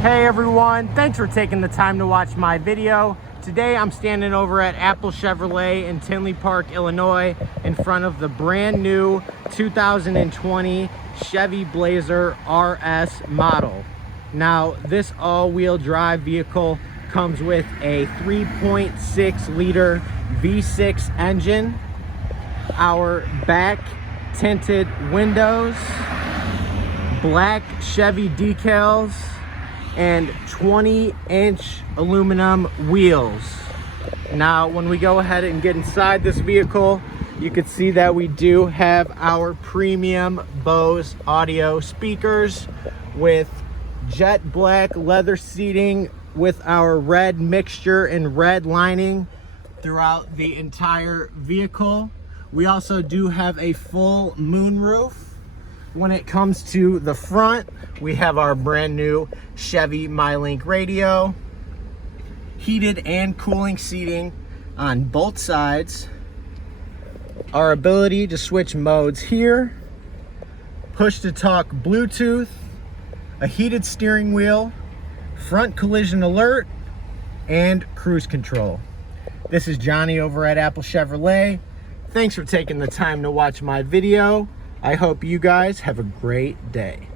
Hey everyone, thanks for taking the time to watch my video. Today I'm standing over at Apple Chevrolet in Tinley Park, Illinois, in front of the brand new 2020 Chevy Blazer RS model. Now, this all-wheel drive vehicle comes with a 3.6 liter V6 engine, our back tinted windows, black Chevy decals, and 20-inch aluminum wheels. Now, when we go ahead and get inside this vehicle, you can see that we do have our premium Bose audio speakers with jet black leather seating with our red mixture and red lining throughout the entire vehicle. We also do have a full moonroof. When it comes to the front, we have our brand new Chevy MyLink radio, heated and cooling seating on both sides, our ability to switch modes here, push to talk Bluetooth, a heated steering wheel, front collision alert, and cruise control. This is Johnny over at Apple Chevrolet. Thanks for taking the time to watch my video. I hope you guys have a great day.